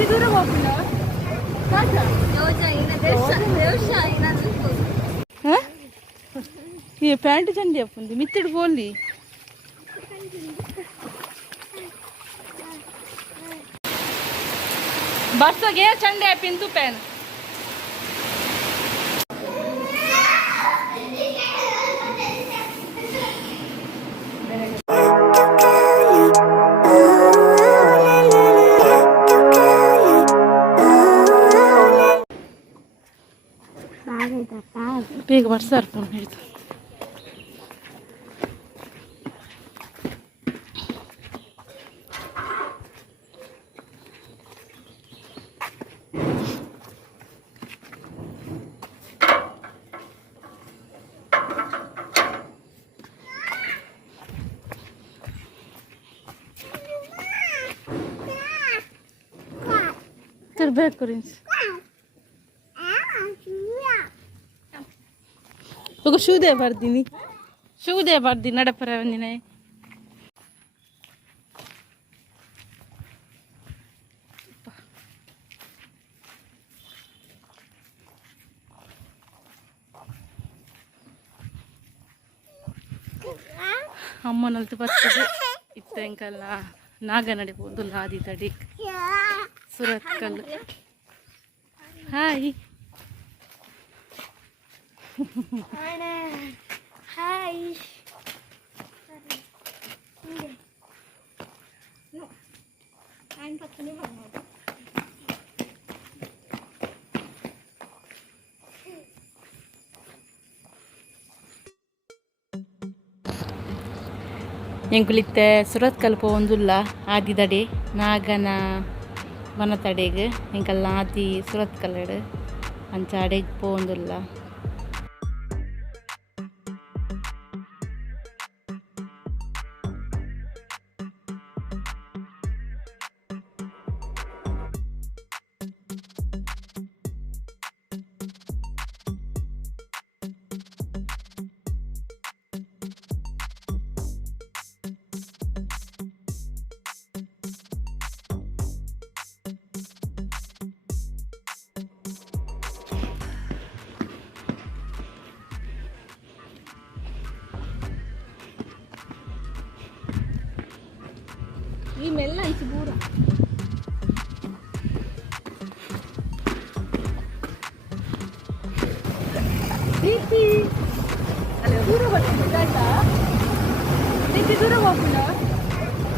ದೂರ ಹೋಗ್ಬಿಡ ये पैंट चंडी अपन मित्तड़ बोली बस गया चंडे पिंतु पैन ಬೇಗ ಬರ್ಸಾರ ಫೋನ್ ಹಿಡಿದು ತರಬೇಕು ರೀನ್ಸ್ ಶೂದೇ ಬರ್ದೀನಿ ಶೂದೇ ಬರ್ದಿ ನಡಪರ ಒಂದಿನ ಅಮ್ಮನಲ್ತು ಬರ್ತದೆ ಇತ್ತಂಕಲ್ಲ ನಾಗ ನಡಿಬೋದು ಲಾದಿ ತಡಿ ಸುರತ್ ಕಲ್ಲು ಹಾಯ್ ಹಾಯ್ ಎಂಕುಲಿತ್ತೆ ಸುರತ್ ಕಲ್ಪ ಒಂದುಲ್ಲ ಆದಿ ತಡೆ ನಾಗನ ಮನ ತಡೆಗೆ ಎಂಕಲ್ಲ ಆದಿ ಸುರತ್ ಕಲ್ಲಡ್ ಅಂಚ ಅಡೆಗೆ ಪೋಂದುಲ್ಲ ಈ ಮೆಲ್ಲ ಐತಿ ಪೂರ ಪ್ರೀತಿ ದೂರ ಬರ್ತೀನಿ ಟಾಟಾ ಪ್ರೀತಿ ದೂರ ಹೋಗ್ಬಿಡ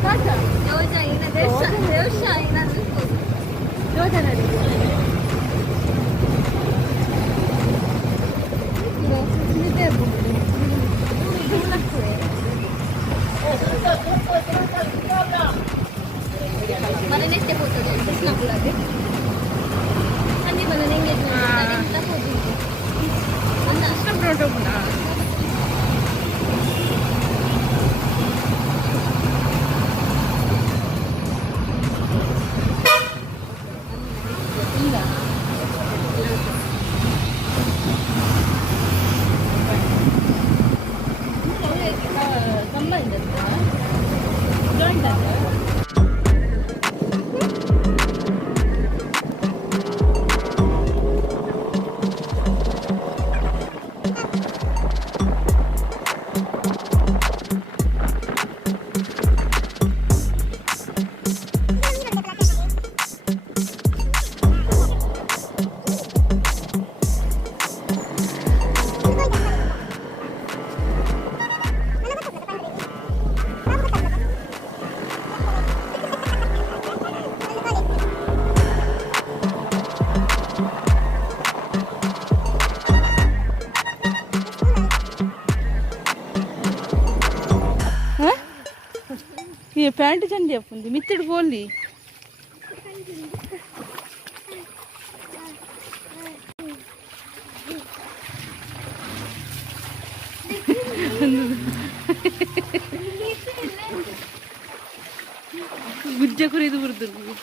ಟಾಟಾ ಯೋಜನೆ mana neste foto deh, terus nak lagi. Andi mana nengge tu, tadi kita foto. Anda ಇಷ್ಟ ಬ್ರೋಟೋ ಪುಣ ये पैंट चंडी अपन मित्तड़ बोली ಗುಜ್ಜ ಕುರಿದು ಬರ್ದ್ರು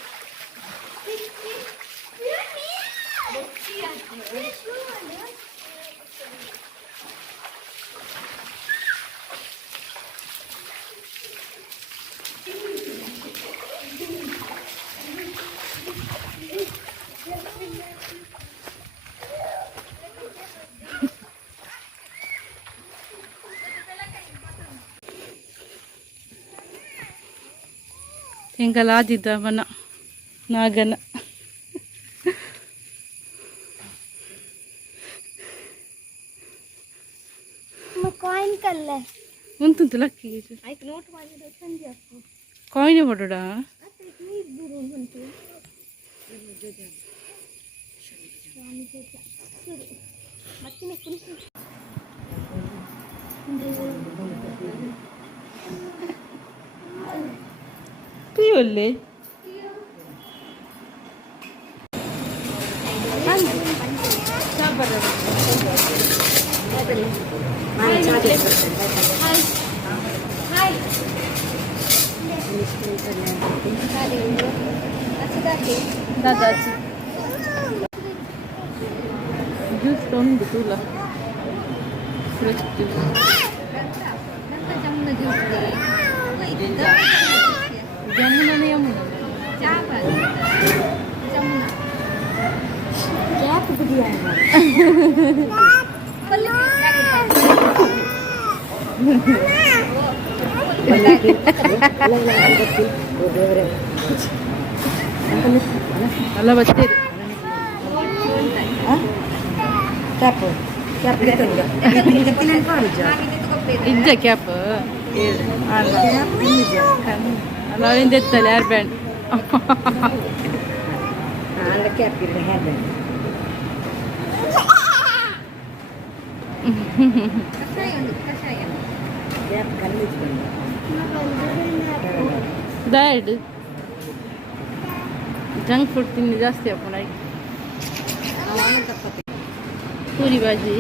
ಎಂಕಲ್ ಆದಿದ್ದ ಅವನ ನಾಗನ ಕಾಯಿನ್ ಕಲ್ಲ ಉಂಟು ಲಕ್ಕಿ ಆಯ್ತು ನೋಟ್ ಮಾಡಿದ್ರೆ ಸಂಜೆ ಆಗ್ತದೆ ಕಾಯಿನ್ ಬಡೋಡ ಒಳ್ಳೆ दादा ज्यूस कमी तुला फ्रेश ज्यूस जमुना नहीं यमुना क्या कुछ दिया ಅಲ್ಲ ಬಚ್ಚಿರಿ ಕ್ಯಾಪ್ ಕ್ಯಾಪ್ ಇದ್ದ ಕ್ಯಾಪ್ ಅಲ್ಲ ಅವರಿಂದ ಎತ್ತಲ್ಲ ಹೇರ್ ಬ್ಯಾಂಡ್ ಕ್ಯಾಪ್ ಇಲ್ಲ hair band diet junk food तिन्ने जास्ती आपण पुरी भाजी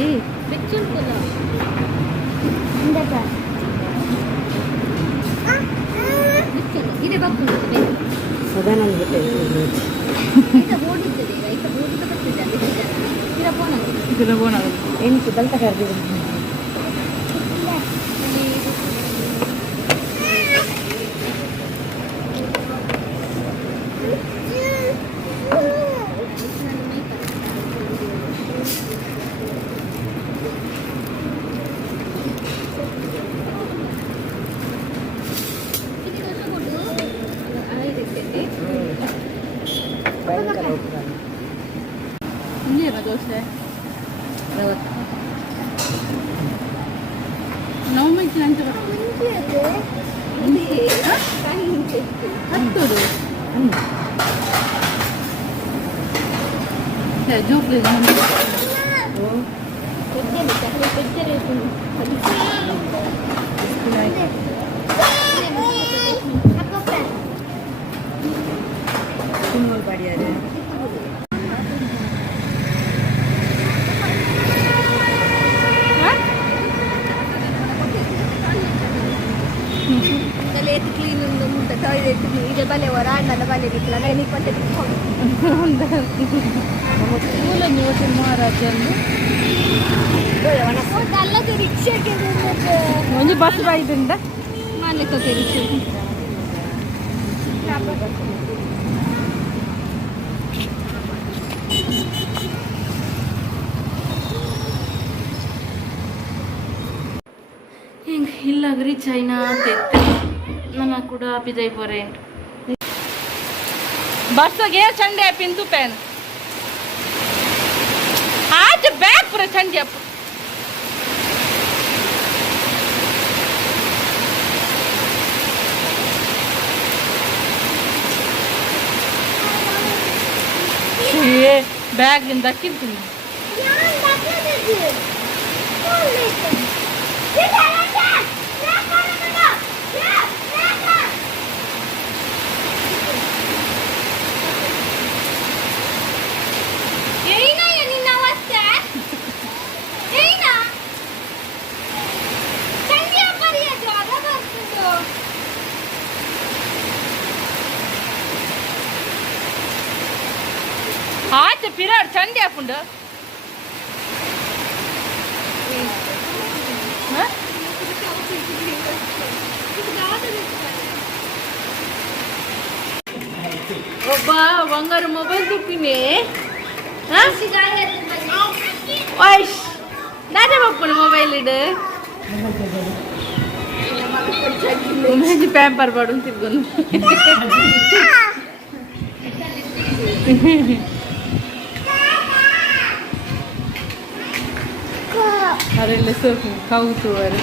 ದೋಸೆ ನಾವು ಮೈತ್ರಿ ಅಂತ ಹತ್ತದು ಜೋಕ್ಲಿ ಬಾಡಿಯಾರೆ ಕ್ಲೀನ್ ಒಂದು ಮುಂದೆ ಟಾಯ್ಲೆಟ್ ಈಗ ಬಲೆ ಹೊರ ಅಣ್ಣನ ಬಲೆ ಬಿತ್ತಲ್ಲ ನೀ ಕೊಟ್ಟೆ ಸ್ಕೂಲನ್ನು ಓಟಿ ಮಹಾರಾಜಂದು ಅಲ್ಲದೆ ರಿಕ್ಷಾಗೆ ಒಂದು ಬಸ್ ಬಾಯ್ದಿಂದ ಮಾಲಿಕತೆ ರಿಕ್ಷಾ ಇಲ್ಲ ರೀಚ್ ಆಯ್ನಾ ಅಂತ ನನ್ನ ಕೂಡ ಬಿದೈ ಪೋರೆ ಬಸ್ಗೆ ಚಂಡೆ ಪಿಂತು ಪೇನ್ आज बैग पूरा ठंडी अब ये बैग इंदा किंतु आज फिर ठंडी अपन ಒಬ್ಬ ಬಂಗಾರ ಮೊಬೈಲ್ ತುಪ್ಪಿನಿ ನಾಜ ಬಪ್ಪನ ಮೊಬೈಲ್ ಇಡು उमेश पॅम्पर पडून तिरगून अरे लसो खाऊ तू अरे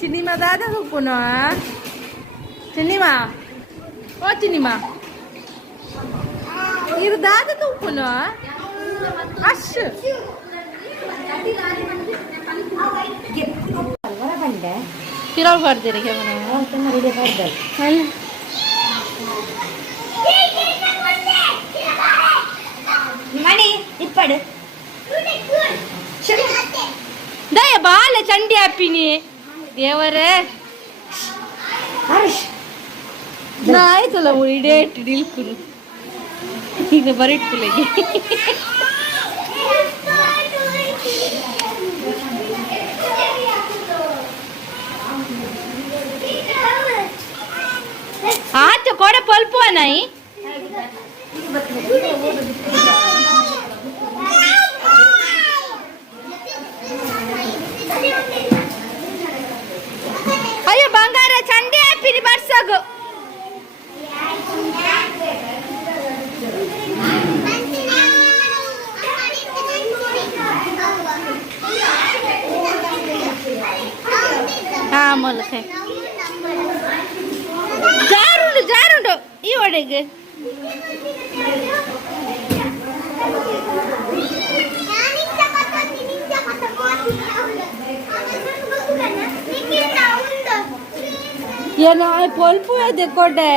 चिन्नीमा दादा हुकुनो चिन्नीमा ओ चिन्नीमा इर दादा तो हुकुनो अश किराव कर दे रे क्या बना तुम्हारे लिए कर दे मणि इप्पड़ दया बाल चंडी आपिनी देवरे हर्ष ना आयतला मुळी डेट डील करू ಈಗ ಬರಿಟ್ಕುಲೆಗೆ ಆತ ಕೊಡ ಪಲ್ಪು ನೈ ಅಯ್ಯೋ ಬಂಗಾರ ಚಂಡಿ ಆಪಿನಿ ಬರ್ಸಗು हाँ मोलक है जारुंडु ई ಒಡೆಗೆ ಏನೋ ಪೊಲ್ಪು ಇದೆ ಕೊಡೆ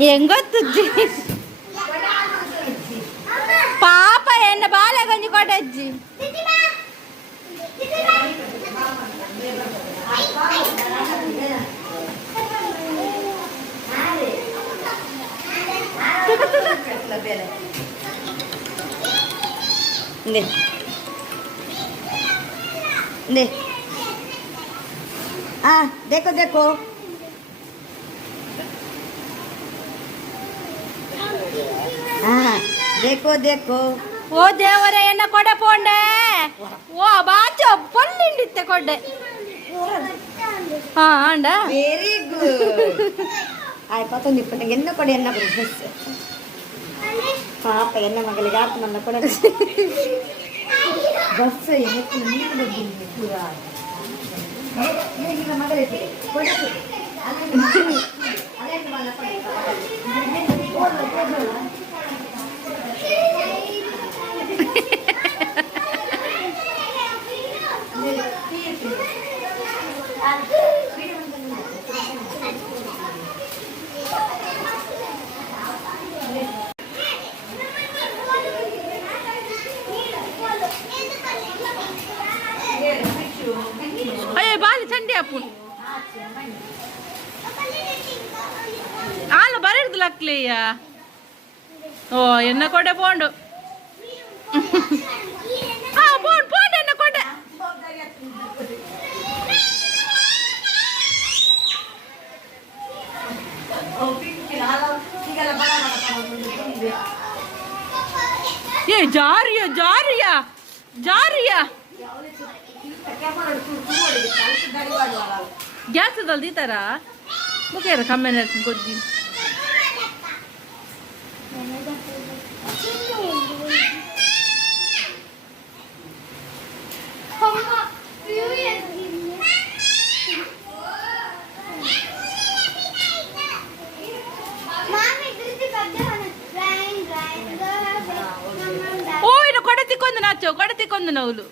ಹೆಂಗೊತ್ತಜ್ಜಿ ಪಾಪ ಎನ್ನ ಬಾಲೆ ಗಂಜಿ ಕೊಟ್ಟಜ್ಜಿ देखो देखो देखो देखो ಓ ದೇವರೇ ಎನ್ನ ಕೊಡೆ ಪೋಂಡೆ ಓ ಬಾಚೋ ಪೊಲ್ಲಿಂಡಿತ್ತೆ ಕೊಡೆ ಹಾ ಅಂಡ वेरी गुड आय पतो निपटे ಎನ್ನ ಕೊಡೆ ಎನ್ನ ಬಿಸ್ನೆಸ್ ಪಾಪ ಎನ್ನ ಮಗಳಿಗೆ ಆತ ನನ್ನ ಕೊಡೆ ಬಸ್ ಏನಕ್ಕೆ ನೀನು ಬಂದಿಲ್ಲ ಪೂರಾ ಈಗ ಮಗಲೇ ಕೊಡೆ ಅಲೆ ಮಲ್ಲ ಕೊಡೆ ಅಯ್ಯ ಬಾಲಿ ಚಂಡಿ ಅಪ್ಪು ಆಲ ಬರೆಡ್ದು ಲಕ್ಲೆಯ್ಯ ಓ ಎನ್ನ ಕೊಡೆ ಪೋಂಡು ಪೋಂಡು ಎನ್ನ ಕೊಡೆ ಏ ಜಾರಿಯ ಜಾರಿಯ ಜಾರಿಯ ಗ್ಯಾಸ್ ಅದಲ್ದಿ ತರ ಮುಖೇರ ಕಮ್ಮೆನ ಕೊದ್ದಿ ಓ ಇನ್ನು ಕೊಡತಿಕ್ಕೊಂದು ನಾಚೋ ಕೊಡತಿಕ್ಕೊಂದು ನವ್ಲು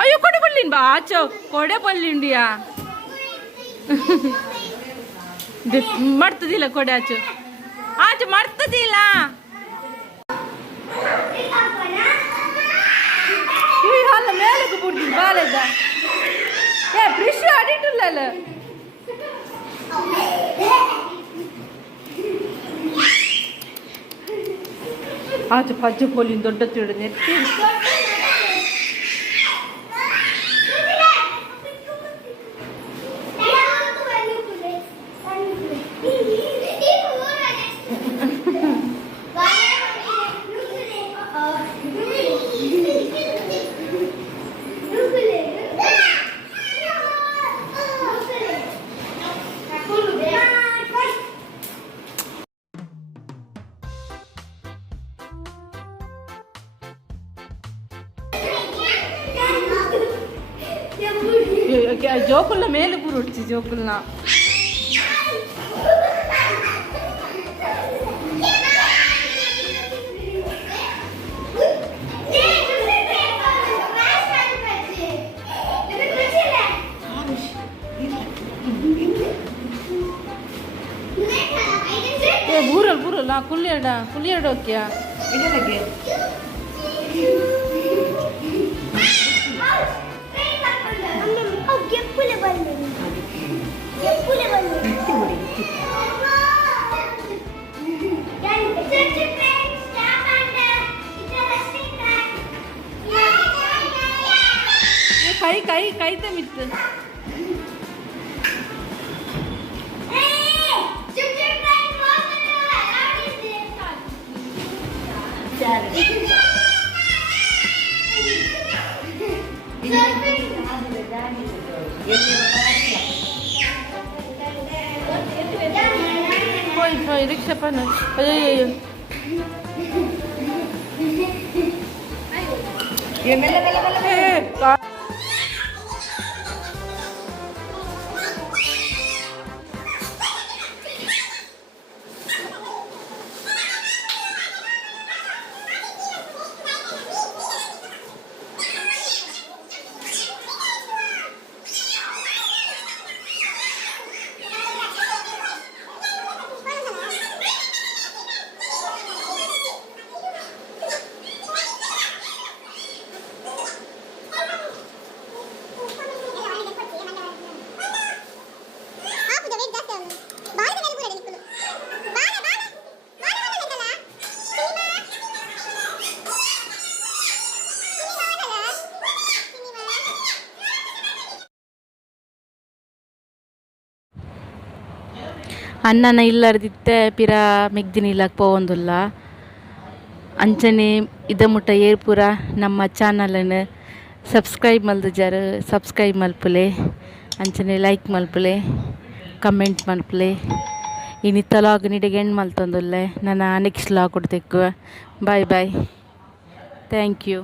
ಅಯ್ಯೋ ಕೊಡೆ ಬಲ್ಲಿನ್ ಬಾ ಆಚೋ ಕೊಡೆ ಬಲ್ಲಿಂಡಿಯಾ ಮಾಡ್ತದಿಲ್ಲ ಕೊಡೆ ಆಚು ಆಚು ಮಾಡ್ತದಿಲ್ಲ ಅಲ್ಲ ಮೇಲಕ್ಕೆ ಬಿಡ್ತೀನಿ ಬಾಲೆದ ಏ ಬ್ರಿಷ್ ಅಡಿಟ್ಟಿಲ್ಲ ಆಚು ಪಜ್ಜು ಪೋಲಿನ ದೊಡ್ಡ ತಿಳು ನೆತ್ತಿ ಜೋಕುಲ್ನ ಮೇಲೆ ಬುರುಡ್ಚಿ ಜೋಕುಲ್ನ ಬೂರಲ್ ಬೂರಲ್ ಕುಲ್ಲಿಯಡ ಓಕ್ಯಾ ಇದಕ್ಕೆ ಕೈ ಮಿತ್ತು Thôi ricksha pana. Ayo. Ye mele. ಅಣ್ಣನ ಇಲ್ಲರ್ದಿತ್ತೆ ಪಿರ ಮೆಗ್ದಿನ ಇಲ್ಲಕ್ಕೆ ಪೋವೊಂದುಲ್ಲ ಅಂಚನೆ ಇದ ಮುಟ್ಟ ಏರ್ಪುರ ನಮ್ಮ ಚಾನಲನ್ನು ಸಬ್ಸ್ಕ್ರೈಬ್ ಮಲ್ದಿಜಾರು ಸಬ್ಸ್ಕ್ರೈಬ್ ಮಲ್ಪುಲೆ ಅಂಚನೆ ಲೈಕ್ ಮಲ್ಪುಲೆ ಕಮೆಂಟ್ ಮಲ್ಪುಲೆ ಇನ್ನಿತ್ತ ಲಾಗ್ ನಿಡೆಗೆ ಎಂಡ್ ಮಲ್ತೊಂದುಲ್ಲೆ ನನ್ನ ನೆಕ್ಸ್ಟ್ ಲಾಗ್ ಕೊಡ್ತೆಕ್ಕು ಬಾಯ್ ಥ್ಯಾಂಕ್ ಯು.